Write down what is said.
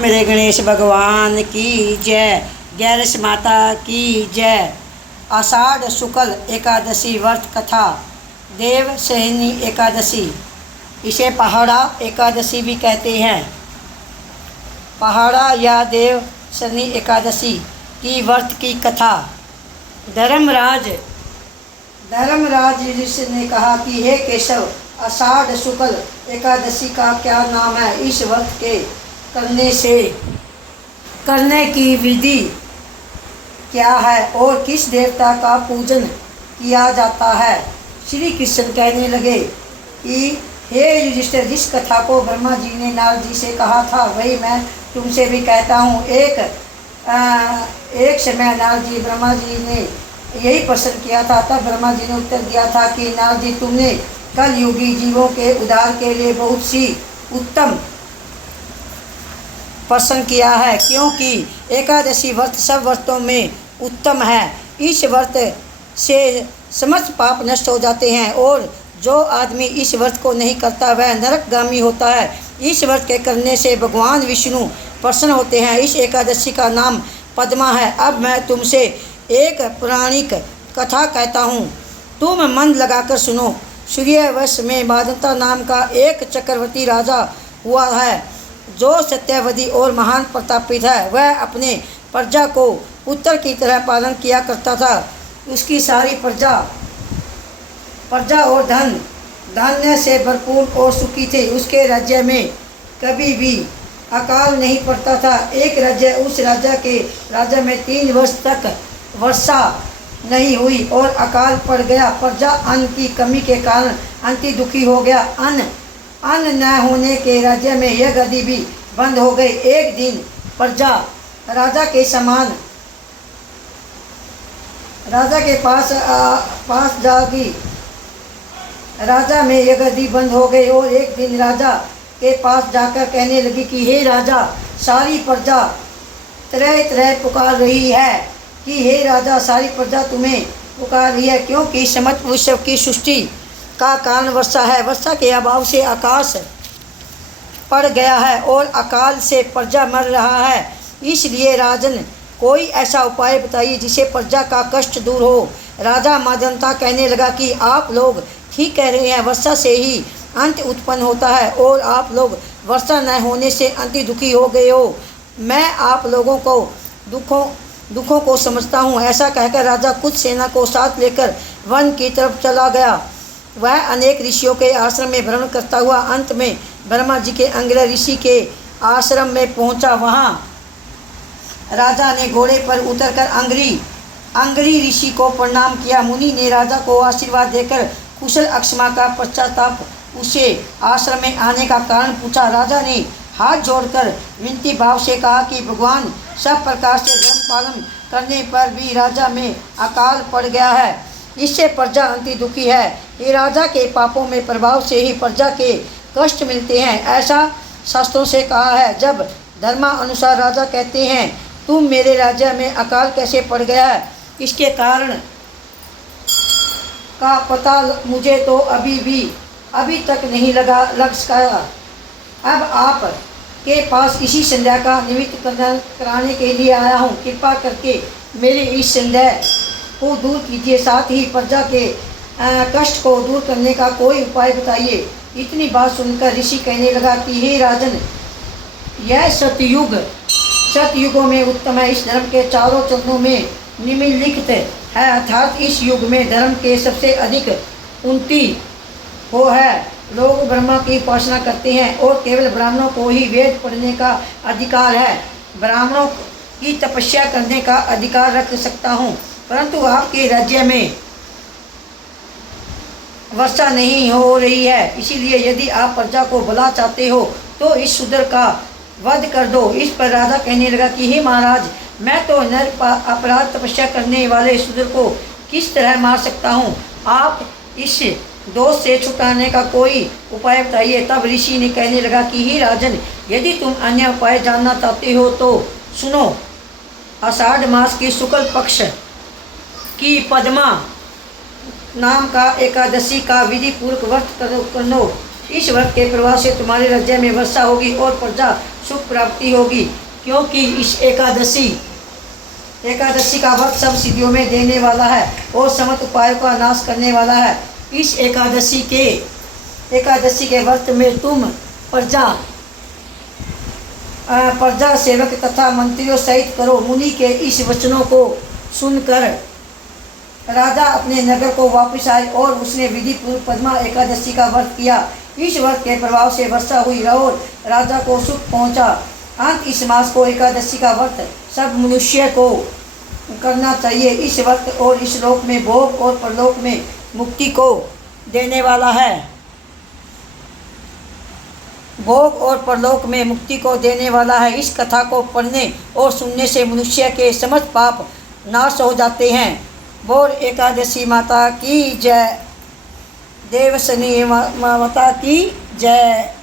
मेरे गणेश भगवान की जय। गैरस माता की जय। आषाढ़ शुक्ल एकादशी व्रत कथा देव सहनी एकादशी, इसे पहाड़ा एकादशी भी कहते हैं। पहाड़ा या देव सहनी एकादशी की व्रत की कथा। धर्मराज ऋषि ने कहा कि हे केशव, आषाढ़ शुक्ल एकादशी का क्या नाम है? इस व्रत के करने की विधि क्या है और किस देवता का पूजन किया जाता है? श्री कृष्ण कहने लगे कि हे युधिष्ठिर, जिस कथा को ब्रह्मा जी ने नारद जी से कहा था वही मैं तुमसे भी कहता हूँ। एक समय नारद जी ब्रह्मा जी ने यही प्रश्न किया था। तब ब्रह्मा जी ने उत्तर दिया था कि नारद जी, तुमने कल युगी जीवों के उद्धार के लिए बहुत सी उत्तम प्रश्न किया है, क्योंकि एकादशी व्रत सब व्रतों में उत्तम है। इस व्रत से समस्त पाप नष्ट हो जाते हैं और जो आदमी इस व्रत को नहीं करता वह नरकगामी होता है। इस व्रत के करने से भगवान विष्णु प्रसन्न होते हैं। इस एकादशी का नाम पद्मा है। अब मैं तुमसे एक पौराणिक कथा कहता हूँ, तुम मन लगाकर सुनो। सूर्यवंश में मादंता नाम का एक चक्रवर्ती राजा हुआ है, जो सत्यवती और महान प्रतापी है। वह अपने प्रजा को पुत्र की तरह पालन किया करता था। उसकी सारी प्रजा और धान्य से भरपूर और सुखी थे। उसके राज्य में कभी भी अकाल नहीं पड़ता था। एक उस राज्य में 3 वर्ष तक वर्षा नहीं हुई और अकाल पड़ गया। प्रजा अन्न की कमी के कारण अति दुखी हो गया। अन्न न होने के राज्य में यह गति भी बंद हो गई। एक दिन प्रजा राजा के पास जागी। राजा में यह गति बंद हो गई और एक दिन राजा के पास जाकर कहने लगी कि हे राजा, सारी प्रजा तरह पुकार रही है कि हे राजा, सारी प्रजा तुम्हें पुकार रही है, क्योंकि समस्त विश्व की सृष्टि का कारण वर्षा है। वर्षा के अभाव से आकाश पड़ गया है और अकाल से प्रजा मर रहा है। इसलिए राजन, कोई ऐसा उपाय बताइए जिससे प्रजा का कष्ट दूर हो। राजा मादंता कहने लगा कि आप लोग ठीक कह रहे हैं, वर्षा से ही अंत उत्पन्न होता है और आप लोग वर्षा न होने से अति दुखी हो गए हो। मैं आप लोगों को दुखों को समझता हूँ। ऐसा कहकर राजा कुछ सेना को साथ लेकर वन की तरफ चला गया। वह अनेक ऋषियों के आश्रम में भ्रमण करता हुआ अंत में ब्रह्मा जी के अंगिरा ऋषि के आश्रम में पहुंचा। वहां राजा ने घोड़े पर उतरकर अंगिरी ऋषि को प्रणाम किया। मुनि ने राजा को आशीर्वाद देकर कुशल अक्षमा का पश्चाताप उसे आश्रम में आने का कारण पूछा। राजा ने हाथ जोड़कर विनती भाव से कहा कि भगवान, सब प्रकार से धर्म पालन करने पर भी राजा में अकाल पड़ गया है, इससे प्रजा अति दुखी है। ये राजा के पापों में प्रभाव से ही प्रजा के कष्ट मिलते हैं, ऐसा शास्त्रों से कहा है। जब धर्मानुसार राजा कहते हैं, तुम मेरे राज्य में अकाल कैसे पड़ गया है, इसके कारण का पता मुझे तो अभी तक नहीं लग सका। अब आप के पास इसी संदेह का निमित्त कराने के लिए आया हूँ। कृपा करके मेरे इस संदेह को दूर कीजिए, साथ ही प्रजा के कष्ट को दूर करने का कोई उपाय बताइए। इतनी बात सुनकर ऋषि कहने लगा कि हे राजन, यह सतयुगों में उत्तम है। इस धर्म के चारों चरणों में निम्नलिखित है, अर्थात इस युग में धर्म के सबसे अधिक उन्नति हो है। लोग ब्रह्मा की उपासना करते हैं और केवल ब्राह्मणों को ही वेद पढ़ने का अधिकार है। ब्राह्मणों की तपस्या करने का अधिकार रख सकता हूँ, परंतु आपके राज्य में वर्षा नहीं हो रही है। इसीलिए यदि आप प्रजा को भला चाहते हो तो इस शूद्र का वध कर दो। इस पर राजा कहने लगा कि हे महाराज, मैं तो नर अपराध तपस्या करने वाले शूद्र को किस तरह मार सकता हूँ? आप इस दोष से छुटाने का कोई उपाय बताइए। तब ऋषि ने कहने लगा कि हे राजन, यदि तुम अन्य उपाय जानना चाहते हो तो सुनो। आषाढ़ मास के शुक्ल पक्ष की पद्मा नाम का एकादशी का विधि पूर्वक व्रत करो। इस व्रत के प्रभाव से तुम्हारे राज्य में वर्षा होगी और प्रजा सुख प्राप्ति होगी, क्योंकि इस एकादशी का व्रत सब सिद्धियों में देने वाला है और समस्त उपायों का नाश करने वाला है। इस एकादशी के व्रत में तुम प्रजा सेवक तथा मंत्रियों सहित करो। मुनि के इस वचनों को सुनकर राजा अपने नगर को वापस आए और उसने विधि पूर्वक पद्मा एकादशी का व्रत किया। इस व्रत के प्रभाव से वर्षा हुई और राजा को सुख पहुंचा। अंत इस मास को एकादशी का व्रत सब मनुष्य को करना चाहिए। इस व्रत और इस लोक में भोग और परलोक में मुक्ति को देने वाला है। भोग और परलोक में मुक्ति को देने वाला है। इस कथा को पढ़ने और सुनने से मनुष्य के समस्त पाप नाश हो जाते हैं। बोल एकादशी माता की जय। देवसनी माता की जय।